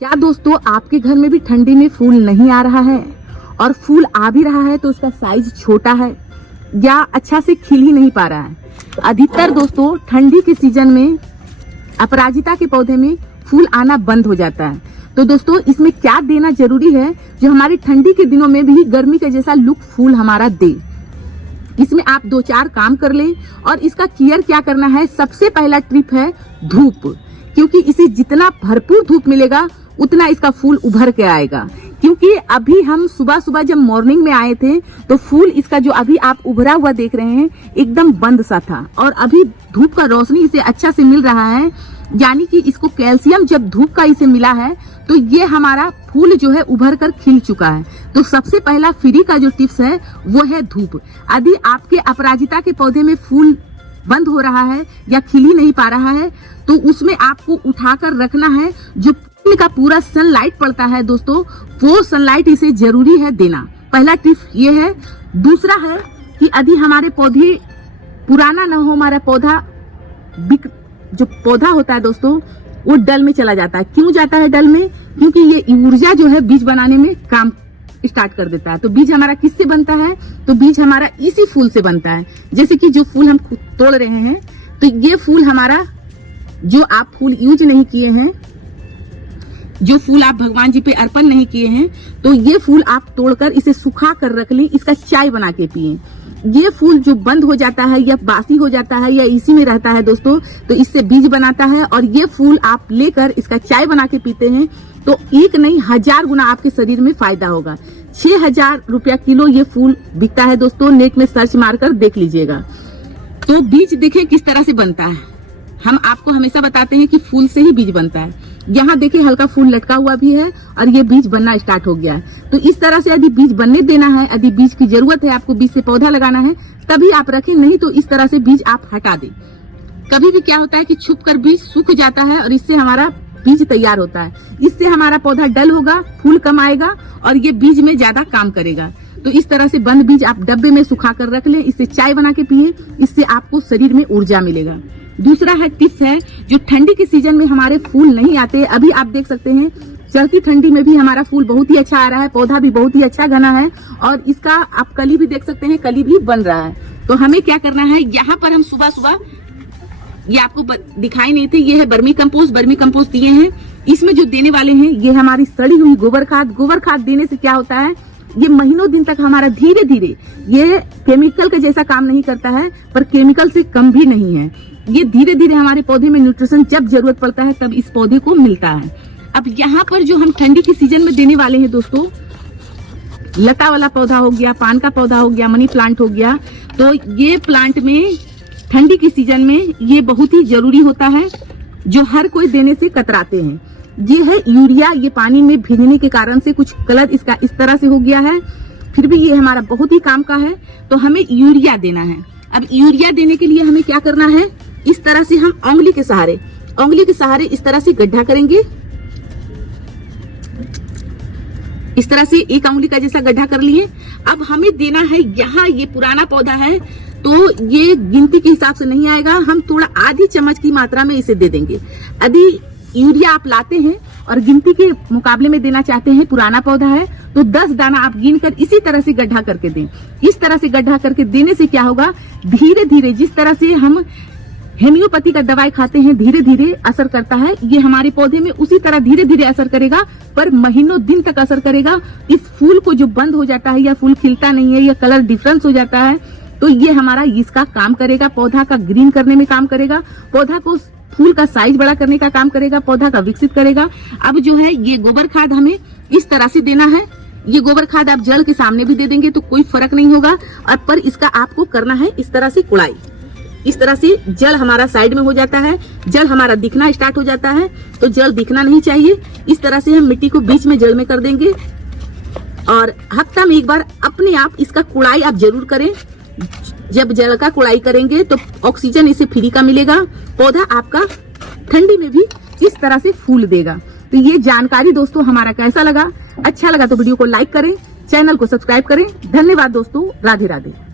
क्या दोस्तों आपके घर में भी ठंडी में फूल नहीं आ रहा है और फूल आ भी रहा है तो उसका साइज छोटा है या अच्छा से खिल ही नहीं पा रहा है। अधिकतर दोस्तों ठंडी के सीजन में अपराजिता के पौधे में फूल आना बंद हो जाता है। तो दोस्तों इसमें क्या देना जरूरी है जो हमारी ठंडी के दिनों में भी गर्मी के जैसा लुक फूल हमारा दे। इसमें आप 2-4 काम कर लें और इसका केयर क्या करना है। सबसे पहला ट्रिप है धूप, क्योंकि इसे जितना भरपूर धूप मिलेगा उतना इसका फूल उभर के आएगा। क्योंकि अभी हम सुबह सुबह जब मॉर्निंग में आए थे तो फूल इसका जो अभी आप उभरा हुआ देख रहे हैं एकदम बंद सा था और अभी धूप का रोशनी इसे अच्छा से मिल रहा है, यानी कि इसको कैल्शियम जब धूप का इसे मिला है तो ये हमारा फूल जो है उभर कर खिल चुका है। तो सबसे पहला फ्री का जो टिप्स है वो है धूप। यदि आपके अपराजिता के पौधे में फूल बंद हो रहा है या खिल ही नहीं पा रहा है तो उसमें आपको उठाकर रखना है। जो का पूरा सनलाइट पड़ता है दोस्तों वो सनलाइट इसे जरूरी है देना। पहला टिप ये है। दूसरा है कि यदि हमारे पौधे पुराना ना हो, हमारा पौधा जो पौधा होता है दोस्तों वो डल में चला जाता है। क्यों जाता है डल में? क्योंकि ये ऊर्जा जो है बीज बनाने में काम स्टार्ट कर देता है। तो बीज हमारा किससे बनता है? तो बीज हमारा इसी फूल से बनता है। जैसे कि जो फूल हम तोड़ रहे हैं तो ये फूल हमारा जो आप फूल यूज नहीं किए हैं, जो फूल आप भगवान जी पे अर्पण नहीं किए हैं, तो ये फूल आप तोड़कर इसे सुखा कर रख लें, इसका चाय बना के पिए। ये फूल जो बंद हो जाता है या बासी हो जाता है या इसी में रहता है दोस्तों तो इससे बीज बनाता है और ये फूल आप लेकर इसका चाय बना के पीते हैं तो एक नहीं 1000 गुना आपके शरीर में फायदा होगा। 6000 रुपया किलो ये फूल बिकता है दोस्तों, नेट में सर्च मारकर देख लीजिएगा। तो बीज देखें किस तरह से बनता है। हम आपको हमेशा बताते हैं कि फूल से ही बीज बनता है। यहाँ देखिए हल्का फूल लटका हुआ भी है और ये बीज बनना स्टार्ट हो गया है। तो इस तरह से यदि बीज बनने देना है, यदि बीज की जरूरत है, आपको बीज से पौधा लगाना है तभी आप रखें, नहीं तो इस तरह से बीज आप हटा दें। कभी भी क्या होता है कि छुप कर बीज सूख जाता है और इससे हमारा बीज तैयार होता है। इससे हमारा पौधा डल होगा, फूल कम आएगा और ये बीज में ज्यादा काम करेगा। तो इस तरह से बंद बीज आप डब्बे में सुखा कर रख लें, इससे चाय बना के पिए, इससे आपको शरीर में ऊर्जा मिलेगा। दूसरा है टिप्स है जो ठंडी के सीजन में हमारे फूल नहीं आते। अभी आप देख सकते हैं चढ़ती ठंडी में भी हमारा फूल बहुत ही अच्छा आ रहा है, पौधा भी बहुत ही अच्छा घना है और इसका आप कली भी देख सकते हैं, कली भी बन रहा है। तो हमें क्या करना है, यहाँ पर हम सुबह सुबह ये आपको दिखाई नहीं थे, ये है बर्मी कंपोस्ट दिए हैं। इसमें जो देने वाले हैं ये हमारी सड़ी हुई गोबर खाद देने से क्या होता है, ये महीनों दिन तक हमारा धीरे धीरे, ये केमिकल के जैसा काम नहीं करता है पर केमिकल से कम भी नहीं है। ये धीरे धीरे हमारे पौधे में न्यूट्रिशन जब जरूरत पड़ता है तब इस पौधे को मिलता है। अब यहाँ पर जो हम ठंडी के सीजन में देने वाले हैं दोस्तों, लता वाला पौधा हो गया, पान का पौधा हो गया, मनी प्लांट हो गया, तो ये प्लांट में ठंडी के सीजन में ये बहुत ही जरूरी होता है जो हर कोई देने से कतराते हैं। ये है यूरिया। ये पानी में भीगने के कारण से कुछ कलर इसका इस तरह से हो गया है, फिर भी ये हमारा बहुत ही काम का है तो हमें यूरिया देना है। अब यूरिया देने के लिए हमें क्या करना है, इस तरह से हम उंगली के सहारे इस तरह से गड्ढा करेंगे। इस तरह से एक उंगली का जैसा गड्ढा कर लिए। अब हमें देना है, यहाँ ये पुराना पौधा है तो ये गिनती के हिसाब से नहीं आएगा, हम थोड़ा आधी चम्मच की मात्रा में इसे दे देंगे। यदि यूरिया आप लाते हैं और गिनती के मुकाबले में देना चाहते हैं, पुराना पौधा है तो 10 दाना आप गिन कर इसी तरह से गड्ढा करके दें। इस तरह से गड्ढा करके देने से क्या होगा, धीरे धीरे जिस तरह से हम होम्योपैथी का दवाई खाते हैं धीरे धीरे असर करता है, ये हमारे पौधे में उसी तरह धीरे धीरे असर करेगा पर महीनों दिन तक असर करेगा। इस फूल को जो बंद हो जाता है या फूल खिलता नहीं है या कलर डिफरेंस हो जाता है तो ये हमारा इसका काम करेगा, पौधा का ग्रीन करने में काम करेगा, पौधा को फूल का साइज बड़ा करने का काम करेगा, पौधा का विकसित करेगा। अब जो है ये गोबर खाद हमें इस तरह से देना है। ये गोबर खाद आप जल के सामने भी दे देंगे तो कोई फर्क नहीं होगा, और पर इसका आपको करना है इस तरह से कुड़ाई। इस तरह से जल हमारा साइड में हो जाता है, जल हमारा दिखना स्टार्ट हो जाता है। तो जल दिखना नहीं चाहिए, इस तरह से हम मिट्टी को बीच में जल में कर देंगे और हफ्ता में एक बार अपने आप इसका कुड़ाई आप जरूर करें। जब जल का कुड़ाई करेंगे तो ऑक्सीजन इसे फ्री का मिलेगा, पौधा आपका ठंडी में भी इस तरह से फूल देगा। तो ये जानकारी दोस्तों हमारा कैसा लगा? अच्छा लगा तो वीडियो को लाइक करें, चैनल को सब्सक्राइब करें। धन्यवाद दोस्तों, राधे राधे।